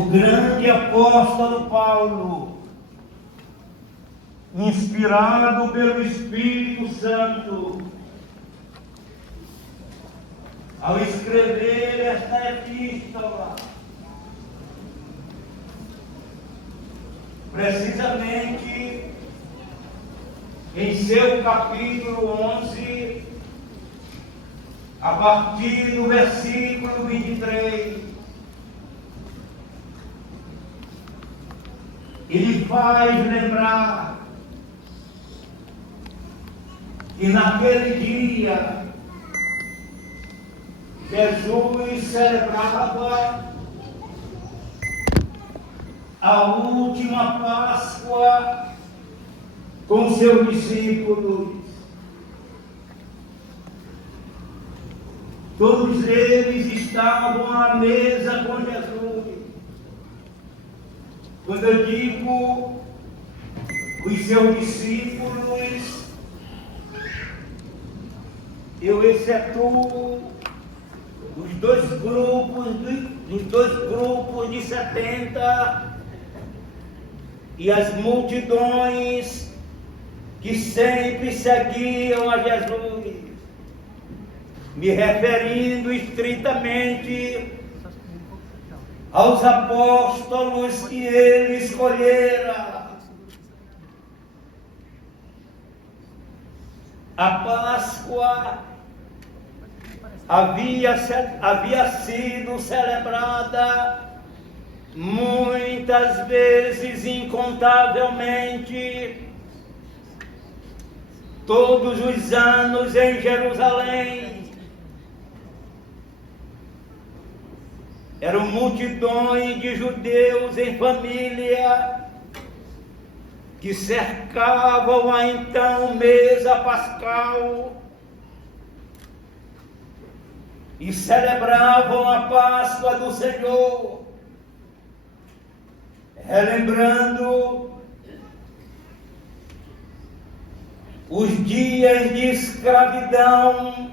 O grande apóstolo Paulo, inspirado pelo Espírito Santo, ao escrever esta epístola, precisamente em seu capítulo 11, a partir do versículo 23, ele faz lembrar que naquele dia Jesus celebrava a última Páscoa com seus discípulos. Todos eles estavam à mesa com Jesus. Quando eu digo os seus discípulos, eu excetuo os dois grupos de 70 e as multidões que sempre seguiam a Jesus, me referindo estritamente aos apóstolos que ele escolhera. A Páscoa havia sido celebrada muitas vezes, incontavelmente, todos os anos em Jerusalém. Eram multidões de judeus em família que cercavam a então mesa pascal e celebravam a Páscoa do Senhor, relembrando os dias de escravidão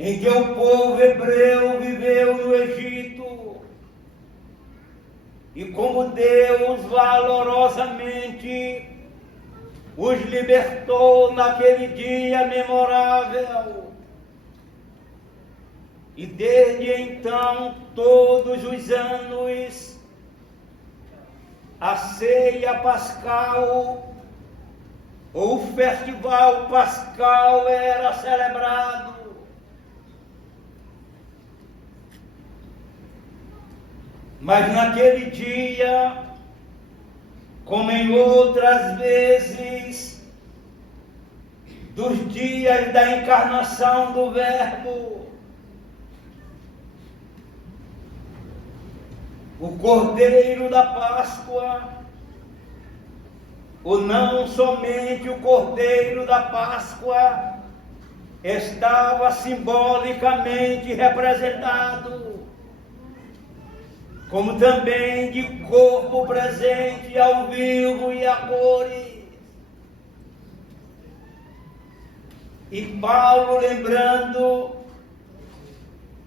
em que o povo hebreu viveu no Egito, e como Deus valorosamente os libertou naquele dia memorável. E desde então, todos os anos, a ceia pascal ou o festival pascal era celebrado. Mas naquele dia, como em outras vezes, dos dias da encarnação do Verbo, o Cordeiro da Páscoa, ou não somente o Cordeiro da Páscoa, estava simbolicamente representado, como também de corpo presente ao vivo e a cores. E Paulo, lembrando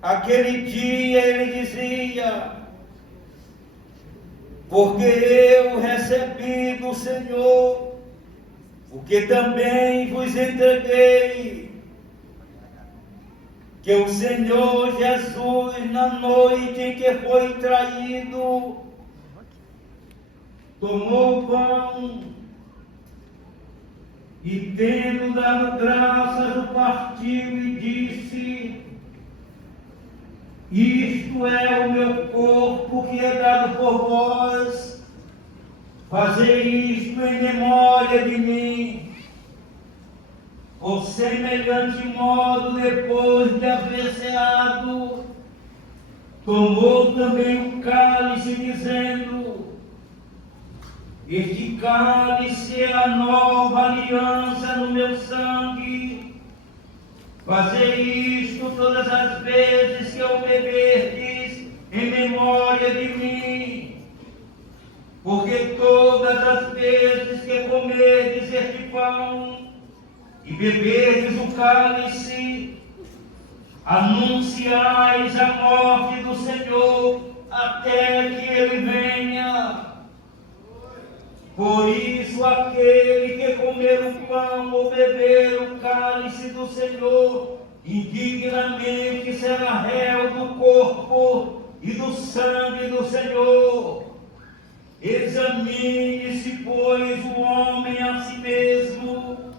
aquele dia, ele dizia: porque eu recebi do Senhor o que também vos entreguei, que o Senhor Jesus, na noite em que foi traído, tomou o pão e, tendo dado graças, o partiu e disse: isto é o meu corpo que é dado por vós, fazei isto em memória de mim. Por semelhante modo, depois de haver ceado, tomou também o cálice, dizendo: este cálice é a nova aliança no meu sangue. Fazei isto todas as vezes que o beberdes em memória de mim. Porque todas as vezes que comerdes este pão e beberdes o cálice, anunciais a morte do Senhor até que ele venha. Por isso, aquele que comer o pão ou beber o cálice do Senhor, indignamente será réu do corpo e do sangue do Senhor. Examine-se, pois, o homem a si mesmo,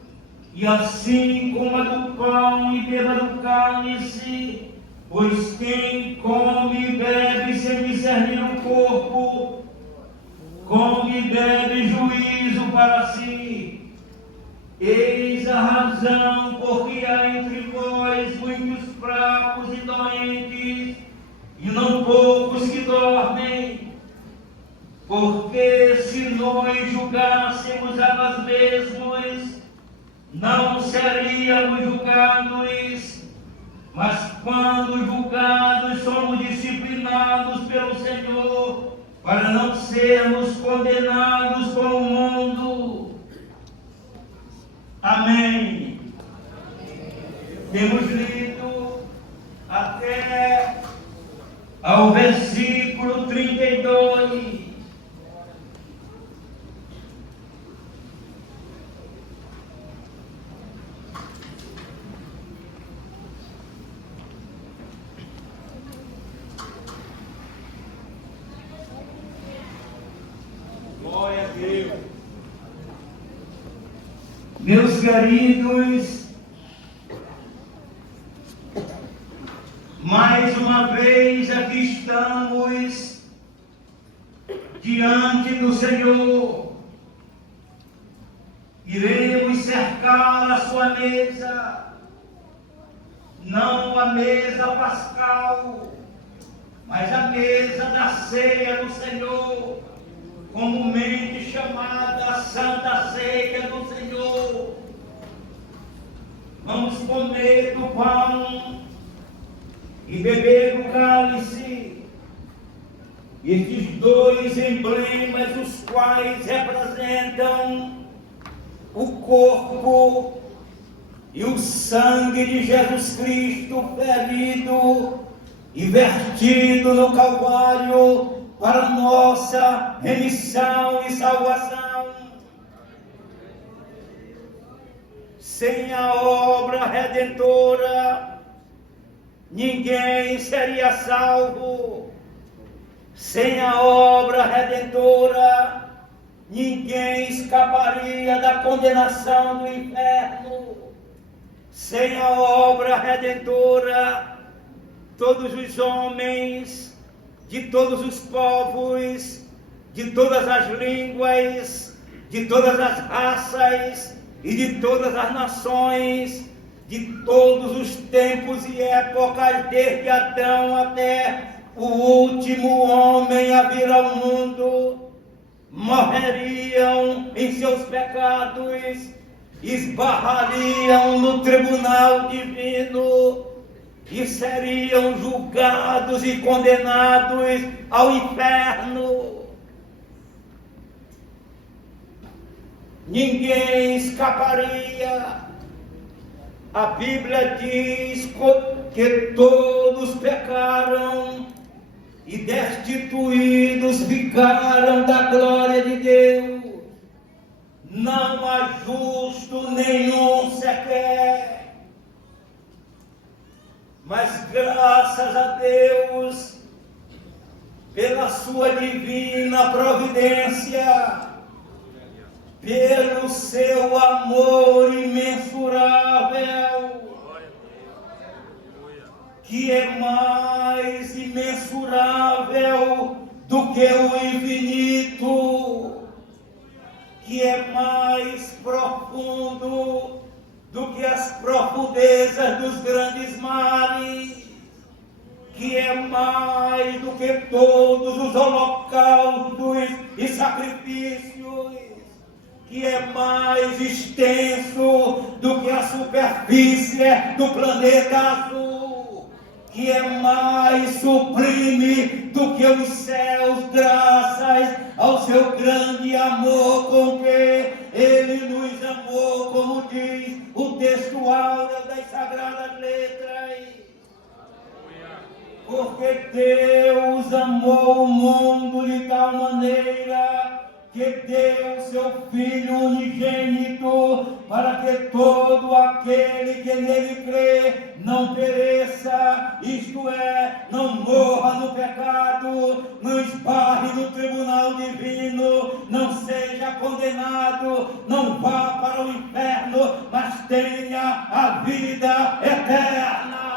e assim coma do pão e beba do cálice, pois quem come e bebe sem discernir o corpo, come e bebe juízo para si. Eis a razão porque há entre vós muitos fracos e doentes, e não poucos que dormem. Porque se nós julgássemos a nós mesmos, não seríamos julgados, mas quando julgados, somos disciplinados pelo Senhor, para não sermos condenados com o mundo. Amém. Temos lido até ao versículo 32. Glória a Deus. Meus queridos, mais uma vez aqui estamos diante do Senhor. Iremos cercar a sua mesa, não a mesa pascal, mas a mesa da ceia do Senhor, comumente chamada Santa Ceia do Senhor. Vamos comer do pão e beber do cálice. Estes dois emblemas, os quais representam o corpo e o sangue de Jesus Cristo ferido e vertido no Calvário para nossa remissão e salvação. Sem a obra redentora, ninguém seria salvo. Sem a obra redentora, ninguém escaparia da condenação do inferno. Sem a obra redentora, todos os homens, de todos os povos, de todas as línguas, de todas as raças e de todas as nações, de todos os tempos e épocas, desde Adão até o último homem a vir ao mundo, morreriam em seus pecados, esbarrariam no tribunal divino e seriam julgados e condenados ao inferno. Ninguém escaparia. A Bíblia diz que todos pecaram e destituídos ficaram da glória de Deus. Não há justo nenhum sequer. Mas graças a Deus, pela sua divina providência, pelo seu amor imensurável, que é mais imensurável do que o infinito, que é mais profundo do que as profundezas dos grandes mares, que é mais do que todos os holocaustos e sacrifícios, que é mais extenso do que a superfície do planeta azul, que é mais sublime do que os céus, graças ao seu grande amor com que Ele nos amou, como diz o texto áureo das Sagradas Letras. Porque Deus amou o mundo de tal maneira que deu seu Filho unigênito, para que todo aquele que nele crê não pereça, isto é, não morra no pecado, não esbarre no tribunal divino, não seja condenado, não vá para o inferno, mas tenha a vida eterna.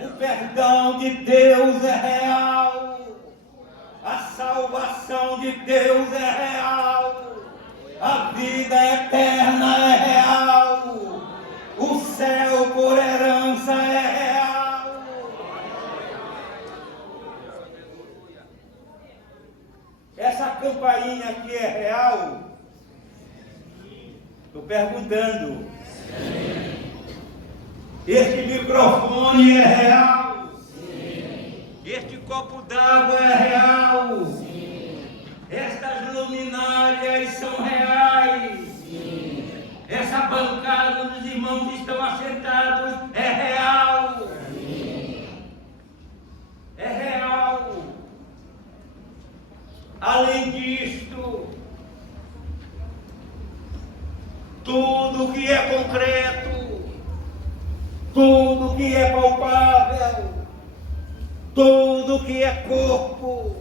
O perdão de Deus é real, a salvação de Deus é real, a vida eterna é real, o céu por herança é real. Essa campainha aqui é real? Estou perguntando. Este microfone é real? Sim. Este copo d'água é real? Sim. Estas luminárias são reais? Sim. Essa bancada onde os irmãos estão assentados é real? Sim. É real. Além disto, tudo que é concreto, tudo que é palpável, tudo que é corpo,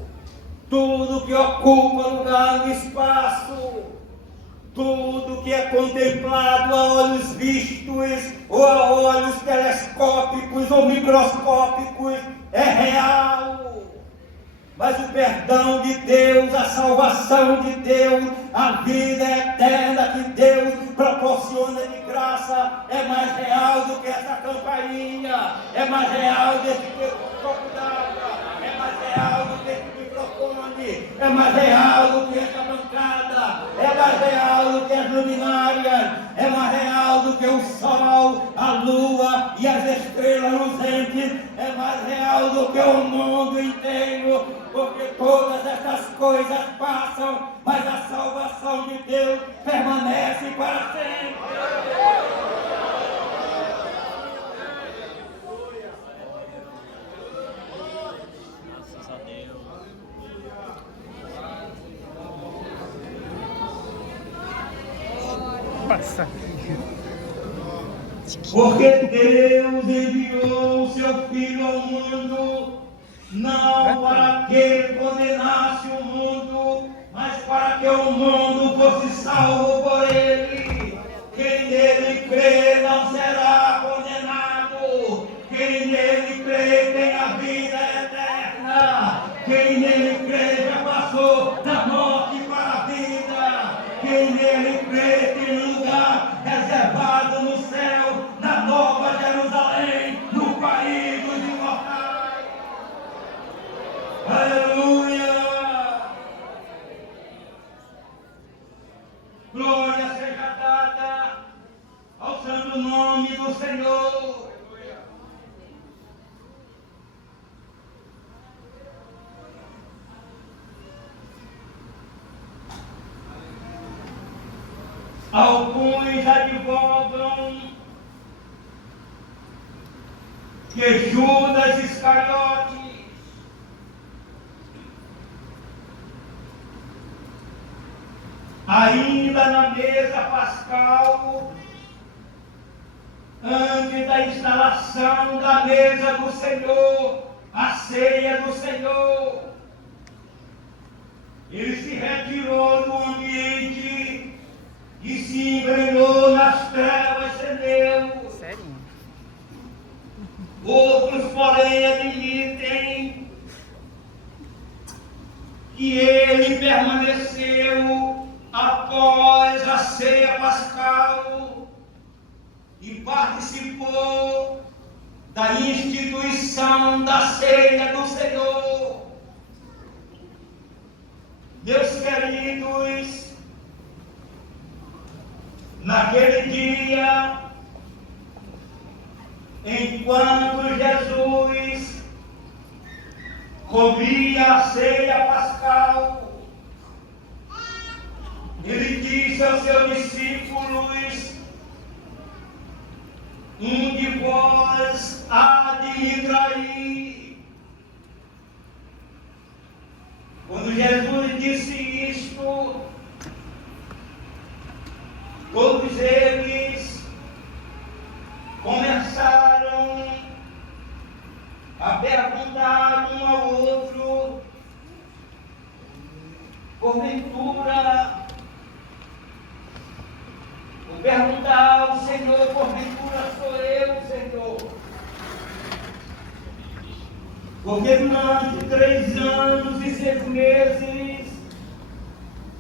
tudo que ocupa lugar no espaço, tudo que é contemplado a olhos vistos ou a olhos telescópicos ou microscópicos é real. Mas o perdão de Deus, a salvação de Deus, a vida eterna que Deus proporciona de graça é mais real do que essa campainha, é mais real do que esse copo d'água, é mais real do que esse microfone, é mais real do que essa bancada, é mais real do que as luminárias, é mais real do que o sol, a lua e as estrelas luzentes, é mais real do que o mundo inteiro. Porque todas essas coisas passam, mas a salvação de Deus permanece para sempre. Graças a Deus. Passa. Porque Deus enviou o seu Filho ao mundo, não para que ele condenasse o mundo, mas para que o mundo fosse salvo por ele. Quem nele crê não será condenado. Quem nele crê tem a vida eterna. Quem nele crê já passou da morte para a vida. Quem nele crê tem lugar reservado no céu, na Nova Jerusalém, no país dos imortais. Aleluia! Glória seja dada ao santo nome do Senhor. Alguns advogam que Judas Iscariotes ainda na mesa pascal, antes da instalação da mesa do Senhor, a ceia do Senhor, ele se retirou do ambiente e se embrenhou nas trevas sem Deus. Sério? Outros, porém, admitem que ele permaneceu após a ceia pascal e participou da instituição da ceia do Senhor. Meus queridos, naquele dia, enquanto Jesus comia a ceia pascal, ele disse aos seus discípulos um de vós há de me trair. Quando Jesus disse isto, todos eles começaram a perguntar um ao outro: porventura, o perguntar ao Senhor: porventura sou eu, Senhor? Porque durante 3 anos e 6 meses,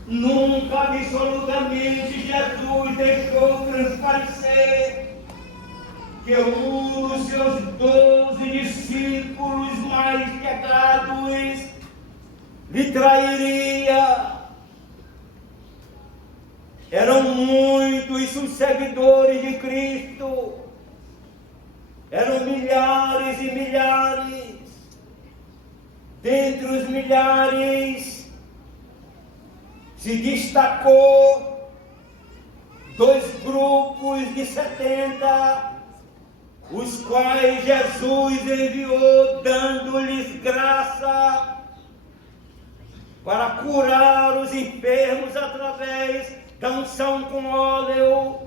nunca absolutamente Jesus deixou transparecer que um dos seus 12 discípulos mais chegados lhe trairia. Eram muitos os seguidores de Cristo, eram milhares e milhares. Dentre os milhares se destacou 2 grupos de 70, os quais Jesus enviou, dando-lhes graça para curar os enfermos através da unção com óleo,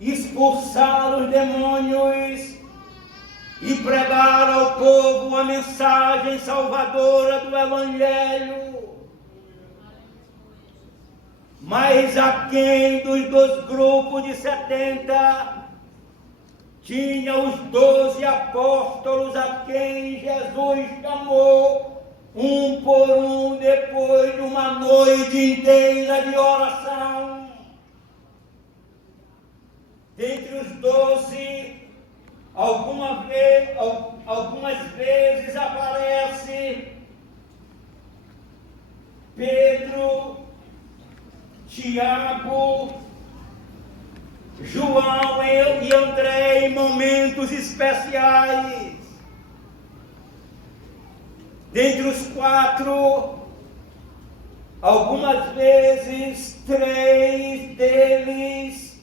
expulsar os demônios e pregar ao povo a mensagem salvadora do Evangelho. Mas aquém dos 2 grupos de 70, tinha os 12 apóstolos a quem Jesus chamou, um por um, depois de uma noite inteira de oração. Dentre os 12, algumas vezes aparece Pedro, Tiago, João e André em momentos especiais. Dentre os 4, algumas vezes 3 deles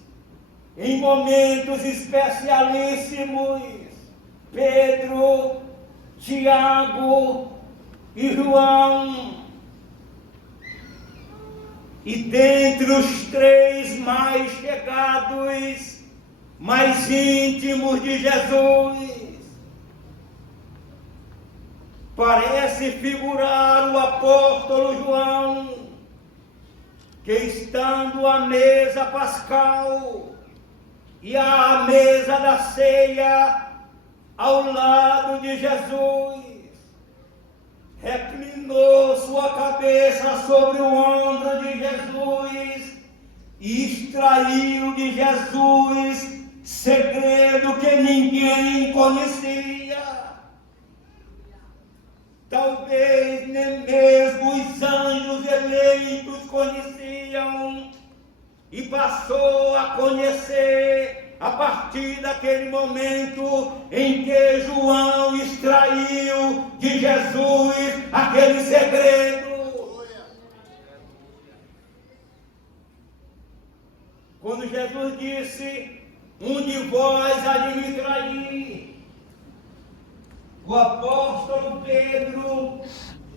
em momentos especialíssimos: Pedro, Tiago e João. E dentre os 3 mais chegados, mais íntimos de Jesus, parece figurar o apóstolo João, que estando à mesa pascal e à mesa da ceia, ao lado de Jesus, reclinou sua cabeça sobre o ombro de Jesus e extraiu de Jesus segredo que ninguém conhecia. Talvez nem mesmo os anjos eleitos conheciam, e passou a conhecer a partir daquele momento em que João extraiu de Jesus aquele segredo. Quando Jesus disse: um de vós há de me trair, o apóstolo Pedro,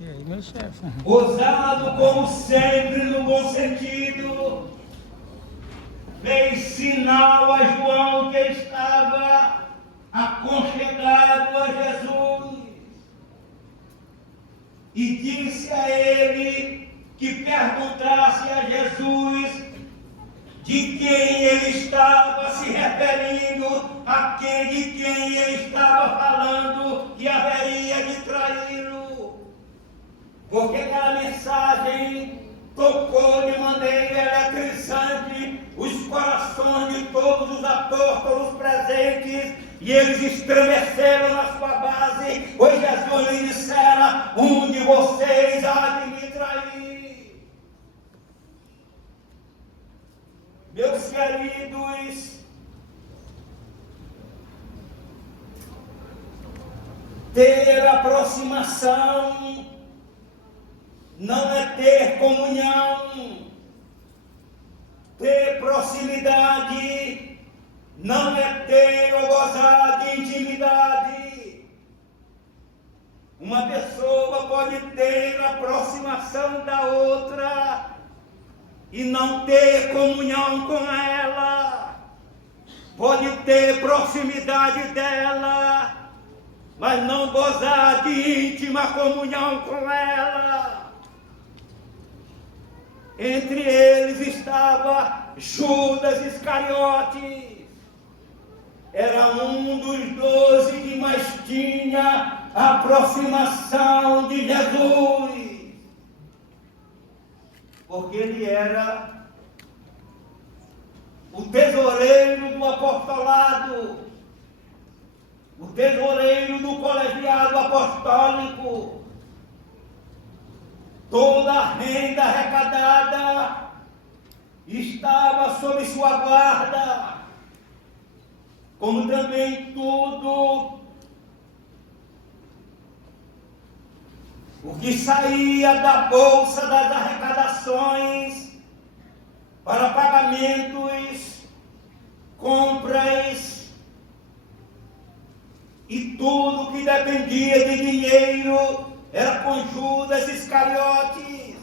E aí, meu chefe? ousado como sempre no bom sentido, fez sinal a João que estava aconchegado a Jesus e disse a ele que perguntasse a Jesus de quem ele estava se referindo, de quem ele estava falando que haveria de traí-lo, porque aquela mensagem tocou de maneira eletrizante os corações de todos os apóstolos presentes, e eles estremeceram na sua base, pois Jesus lhe dissera: um de vocês há de me trair. Meus queridos, ter aproximação não é ter comunhão. Ter proximidade não é ter ou gozar de intimidade. Uma pessoa pode ter aproximação da outra e não ter comunhão com ela. Pode ter proximidade dela, mas não gozar de íntima comunhão com ela. Entre eles estava Judas Iscariotes. Era um dos 12 que mais tinha aproximação de Jesus, porque ele era o tesoureiro do apostolado, o tesoureiro do colegiado apostólico. Toda a renda arrecadada estava sob sua guarda, como também tudo o que saía da bolsa das arrecadações para pagamentos, compras e tudo que dependia de dinheiro era com Judas Iscariotes.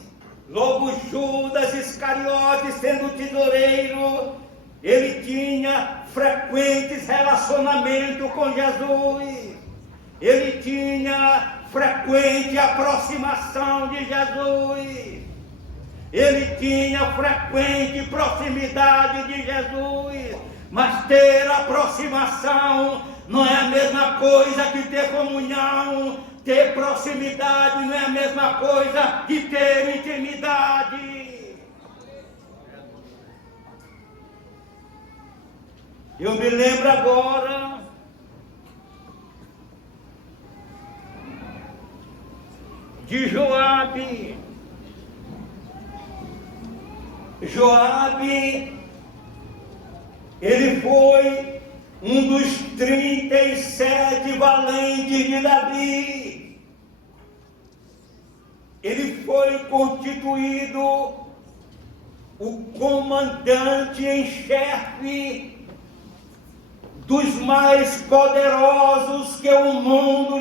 Logo, Judas Iscariotes, sendo tesoureiro, ele tinha frequentes relacionamentos com Jesus. Ele tinha frequente aproximação de Jesus. Ele tinha frequente proximidade de Jesus. Mas ter aproximação não é a mesma coisa que ter comunhão. Ter proximidade não é a mesma coisa que ter intimidade. Eu me lembro agora de Joabe. Joabe, ele foi um dos 37 valentes de Davi. Ele foi constituído o comandante em chefe dos mais poderosos que o mundo